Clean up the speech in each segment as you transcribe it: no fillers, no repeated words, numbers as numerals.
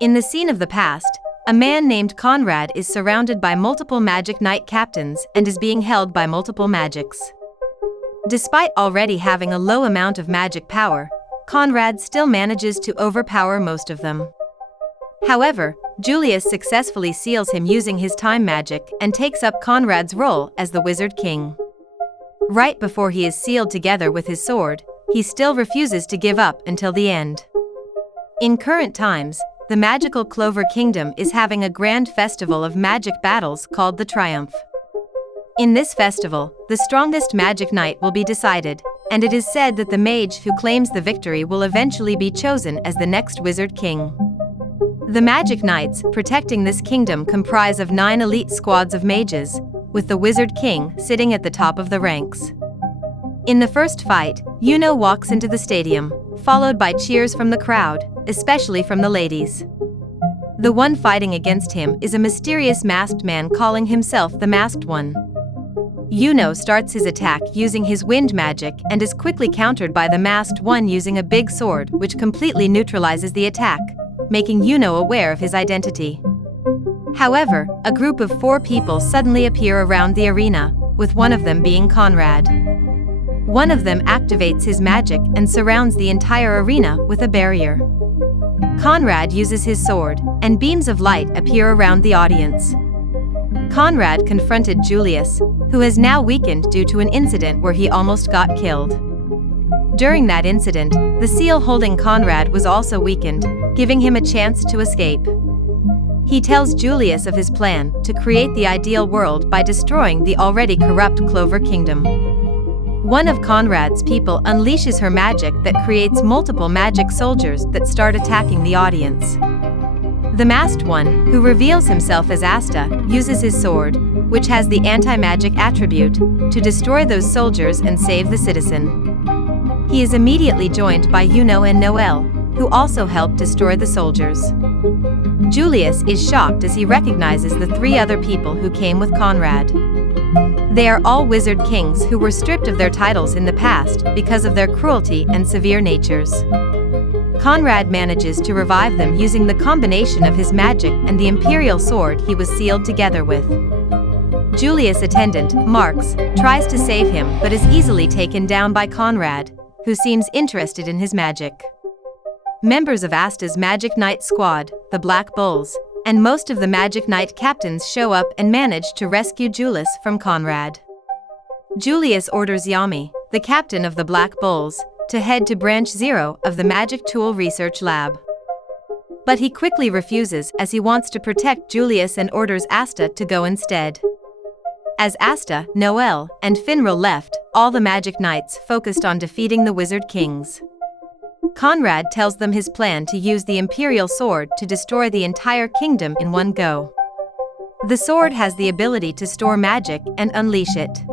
In the scene of the past, a man named Conrad is surrounded by multiple magic knight captains and is being held by multiple magics. Despite already having a low amount of magic power, Conrad still manages to overpower most of them. However, Julius successfully seals him using his time magic and takes up Conrad's role as the Wizard King. Right before he is sealed together with his sword, he still refuses to give up until the end. In current times, the magical Clover Kingdom is having a grand festival of magic battles called the Triumph. In this festival, the strongest magic knight will be decided, and it is said that the mage who claims the victory will eventually be chosen as the next Wizard King. The magic knights protecting this kingdom comprise of 9 elite squads of mages, with the Wizard King sitting at the top of the ranks. In the first fight, Yuno walks into the stadium, followed by cheers from the crowd, especially from the ladies. The one fighting against him is a mysterious masked man calling himself the Masked One. Yuno starts his attack using his wind magic and is quickly countered by the Masked One using a big sword which completely neutralizes the attack, making Yuno aware of his identity. However, a group of 4 people suddenly appear around the arena, with one of them being Conrad. One of them activates his magic and surrounds the entire arena with a barrier. Conrad uses his sword, and beams of light appear around the audience. Conrad confronted Julius, who has now weakened due to an incident where he almost got killed. During that incident, the seal holding Conrad was also weakened, giving him a chance to escape. He tells Julius of his plan to create the ideal world by destroying the already corrupt Clover Kingdom. One of Conrad's people unleashes her magic that creates multiple magic soldiers that start attacking the audience. The Masked One, who reveals himself as Asta, uses his sword, which has the anti-magic attribute, to destroy those soldiers and save the citizen. He is immediately joined by Yuno and Noel, who also help destroy the soldiers. Julius is shocked as he recognizes the 3 other people who came with Conrad. They are all Wizard Kings who were stripped of their titles in the past because of their cruelty and severe natures. Conrad manages to revive them using the combination of his magic and the imperial sword he was sealed together with. Julius' attendant, Marx, tries to save him but is easily taken down by Conrad, who seems interested in his magic. Members of Asta's Magic Knight squad, the Blackbulls, and most of the Magic Knight captains show up and manage to rescue Julius from Conrad. Julius orders Yami, the captain of the Blackbulls, to head to Branch 0 of the Magic Tool Research Lab. But he quickly refuses as he wants to protect Julius and orders Asta to go instead. As Asta, Noel, and Finral left, all the Magic Knights focused on defeating the Wizard Kings. Conrad tells them his plan to use the Imperial Sword to destroy the entire kingdom in one go. The sword has the ability to store magic and unleash it.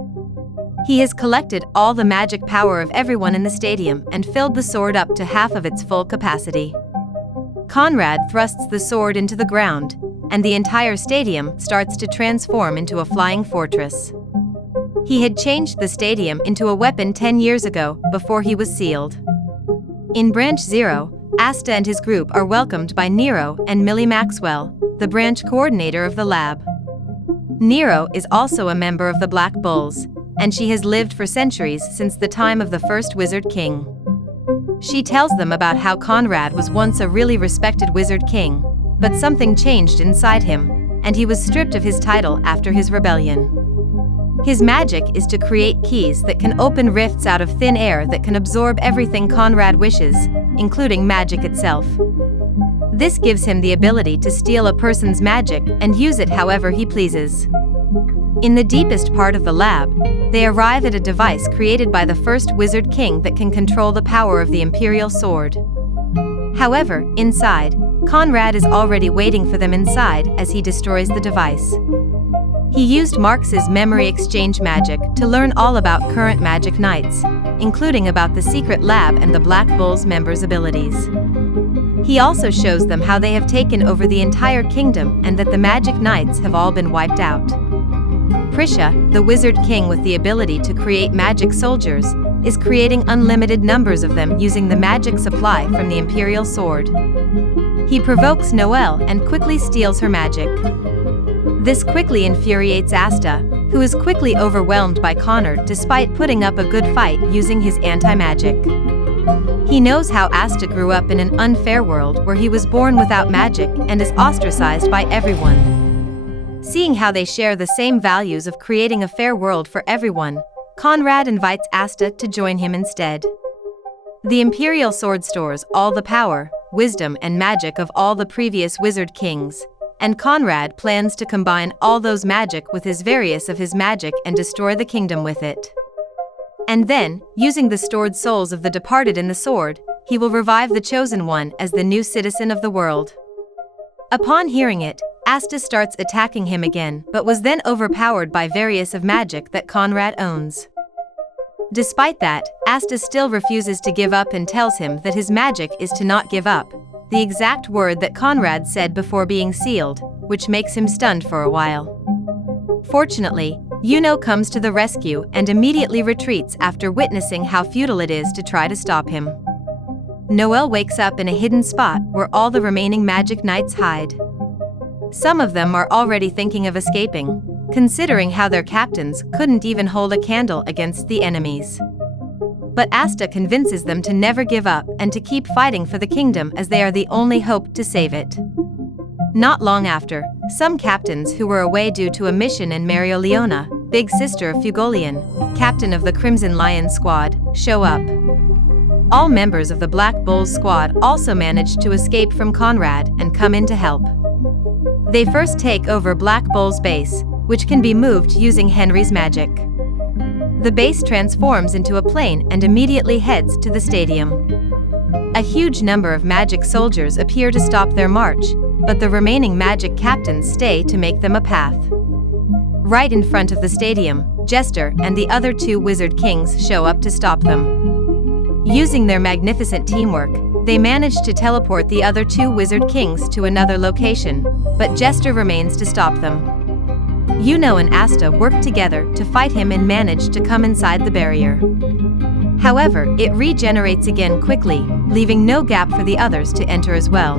He has collected all the magic power of everyone in the stadium and filled the sword up to half of its full capacity. Conrad thrusts the sword into the ground, and the entire stadium starts to transform into a flying fortress. He had changed the stadium into a weapon 10 years ago, before he was sealed. In Branch 0, Asta and his group are welcomed by Nero and Millie Maxwell, the branch coordinator of the lab. Nero is also a member of the Blackbulls, and she has lived for centuries since the time of the first Wizard King. She tells them about how Conrad was once a really respected Wizard King, but something changed inside him, and he was stripped of his title after his rebellion. His magic is to create keys that can open rifts out of thin air that can absorb everything Conrad wishes, including magic itself. This gives him the ability to steal a person's magic and use it however he pleases. In the deepest part of the lab, they arrive at a device created by the first Wizard King that can control the power of the Imperial Sword. However, inside, Conrad is already waiting for them inside as he destroys the device. He used Marx's memory exchange magic to learn all about current Magic Knights, including about the secret lab and the Blackbulls members' abilities. He also shows them how they have taken over the entire kingdom and that the Magic Knights have all been wiped out. Prisha, the Wizard King with the ability to create magic soldiers, is creating unlimited numbers of them using the magic supply from the Imperial Sword. He provokes Noelle and quickly steals her magic. This quickly infuriates Asta, who is quickly overwhelmed by Connor despite putting up a good fight using his anti-magic. He knows how Asta grew up in an unfair world where he was born without magic and is ostracized by everyone. Seeing how they share the same values of creating a fair world for everyone, Conrad invites Asta to join him instead. The Imperial Sword stores all the power, wisdom and magic of all the previous wizard kings, and Conrad plans to combine all those magic with his various of his magic and destroy the kingdom with it. And then, using the stored souls of the departed in the sword, he will revive the Chosen One as the new citizen of the world. Upon hearing it, Asta starts attacking him again but was then overpowered by various of magic that Conrad owns. Despite that, Asta still refuses to give up and tells him that his magic is to not give up, the exact word that Conrad said before being sealed, which makes him stunned for a while. Fortunately, Yuno comes to the rescue and immediately retreats after witnessing how futile it is to try to stop him. Noelle wakes up in a hidden spot where all the remaining magic knights hide. Some of them are already thinking of escaping, considering how their captains couldn't even hold a candle against the enemies. But Asta convinces them to never give up and to keep fighting for the kingdom as they are the only hope to save it. Not long after, some captains who were away due to a mission in Marioliona, big sister of Fugolian, captain of the Crimson Lion squad, show up. All members of the Blackbulls squad also manage to escape from Conrad and come in to help. They first take over Blackbulls' base, which can be moved using Henry's magic. The base transforms into a plane and immediately heads to the stadium. A huge number of magic soldiers appear to stop their march, but the remaining magic captains stay to make them a path. Right in front of the stadium, Jester and the other two wizard kings show up to stop them. Using their magnificent teamwork, they manage to teleport the other two wizard kings to another location, but Jester remains to stop them. Yuno and Asta work together to fight him and manage to come inside the barrier. However, it regenerates again quickly, leaving no gap for the others to enter as well.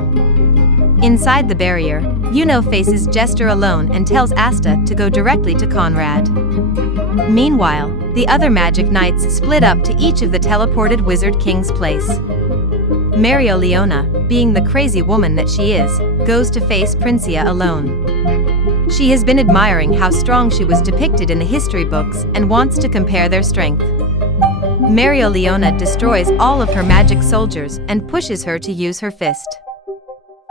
Inside the barrier, Yuno faces Jester alone and tells Asta to go directly to Conrad. Meanwhile, the other magic knights split up to each of the teleported wizard king's place. Marioliona, being the crazy woman that she is, goes to face Princia alone. She has been admiring how strong she was depicted in the history books and wants to compare their strength. Marioliona destroys all of her magic soldiers and pushes her to use her fist.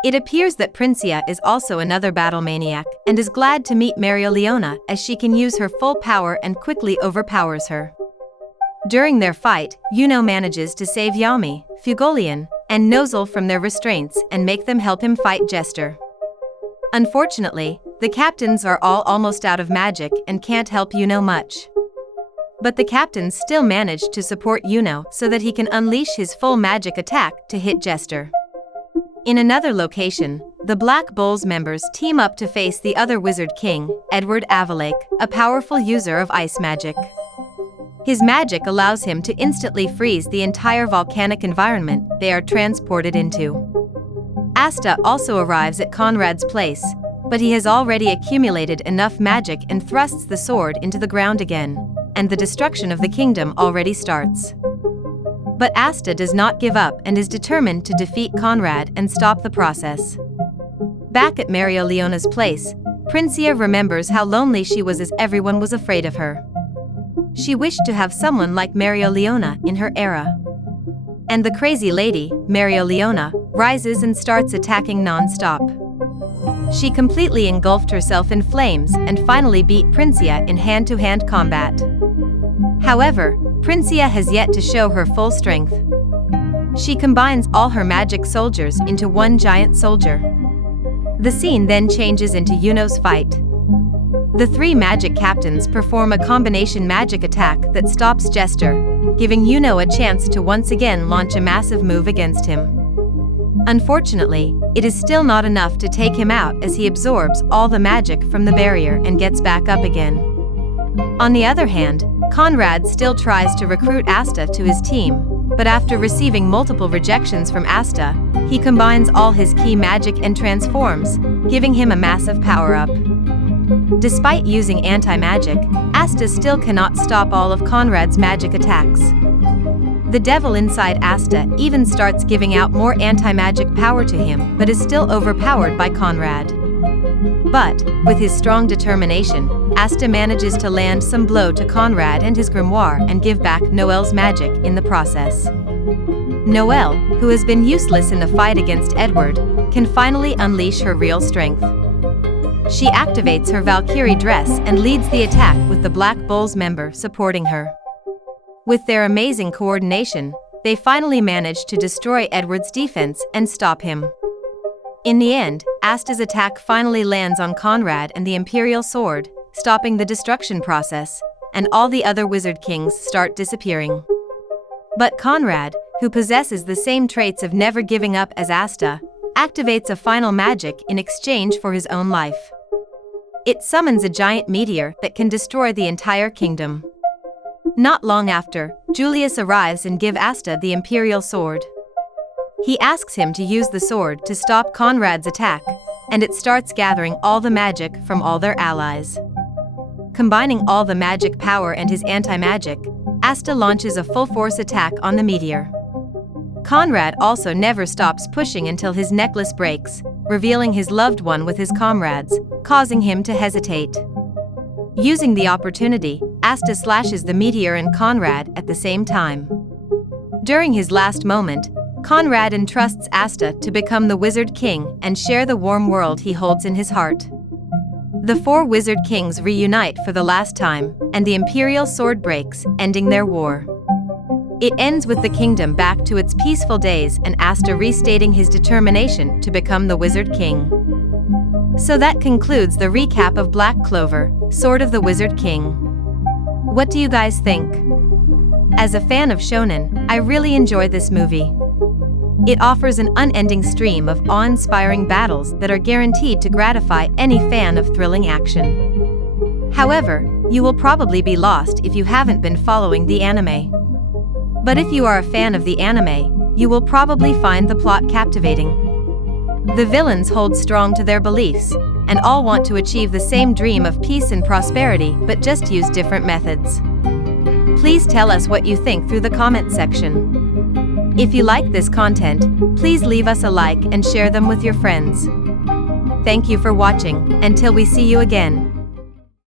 It appears that Princia is also another battle maniac and is glad to meet Marioliona as she can use her full power and quickly overpowers her. During their fight, Yuno manages to save Yami, Fugolian, and Nozel from their restraints and make them help him fight Jester. Unfortunately, the captains are all almost out of magic and can't help Yuno much. But the captains still manage to support Yuno so that he can unleash his full magic attack to hit Jester. In another location, the Black Bulls members team up to face the other wizard king, Edward Avalake, a powerful user of ice magic. His magic allows him to instantly freeze the entire volcanic environment they are transported into. Asta also arrives at Conrad's place, but he has already accumulated enough magic and thrusts the sword into the ground again, and the destruction of the kingdom already starts. But Asta does not give up and is determined to defeat Conrad and stop the process. Back at Marioliona's place, Princia remembers how lonely she was as everyone was afraid of her. She wished to have someone like Marioliona in her era. And the crazy lady, Marioliona, rises and starts attacking non-stop. She completely engulfed herself in flames and finally beat Princia in hand-to-hand combat. However, Princia has yet to show her full strength. She combines all her magic soldiers into one giant soldier. The scene then changes into Yuno's fight. The three magic captains perform a combination magic attack that stops Jester, giving Yuno a chance to once again launch a massive move against him. Unfortunately, it is still not enough to take him out as he absorbs all the magic from the barrier and gets back up again. On the other hand, Conrad still tries to recruit Asta to his team, But after receiving multiple rejections from Asta, he combines all his key magic and transforms, giving him a massive power-up. Despite using anti-magic, Asta still cannot stop all of Conrad's magic attacks. The devil inside Asta even starts giving out more anti-magic power to him, but is still overpowered by Conrad. But, with his strong determination, Asta manages to land some blow to Conrad and his grimoire and give back Noelle's magic in the process. Noelle, who has been useless in the fight against Edward, can finally unleash her real strength. She activates her Valkyrie dress and leads the attack with the Blackbulls member supporting her. With their amazing coordination, they finally manage to destroy Edward's defense and stop him. In the end, Asta's attack finally lands on Conrad and the Imperial Sword, stopping the destruction process, and all the other wizard kings start disappearing. But Conrad, who possesses the same traits of never giving up as Asta, activates a final magic in exchange for his own life. It summons a giant meteor that can destroy the entire kingdom. Not long after, Julius arrives and gives Asta the Imperial Sword. He asks him to use the sword to stop Conrad's attack, and it starts gathering all the magic from all their allies. Combining all the magic power and his anti-magic, Asta launches a full-force attack on the meteor. Conrad also never stops pushing until his necklace breaks, revealing his loved one with his comrades, causing him to hesitate. Using the opportunity, Asta slashes the meteor and Conrad at the same time. During his last moment, Conrad entrusts Asta to become the Wizard King and share the warm world he holds in his heart. The four Wizard Kings reunite for the last time, and the Imperial Sword breaks, ending their war. It ends with the kingdom back to its peaceful days and Asta restating his determination to become the Wizard King. So that concludes the recap of Black Clover, Sword of the Wizard King. What do you guys think? As a fan of shonen, I really enjoy this movie. It offers an unending stream of awe-inspiring battles that are guaranteed to gratify any fan of thrilling action. However, you will probably be lost if you haven't been following the anime. But if you are a fan of the anime, you will probably find the plot captivating. The villains hold strong to their beliefs, and all want to achieve the same dream of peace and prosperity but just use different methods. Please tell us what you think through the comment section. If you like this content, please leave us a like and share them with your friends. Thank you for watching, until we see you again.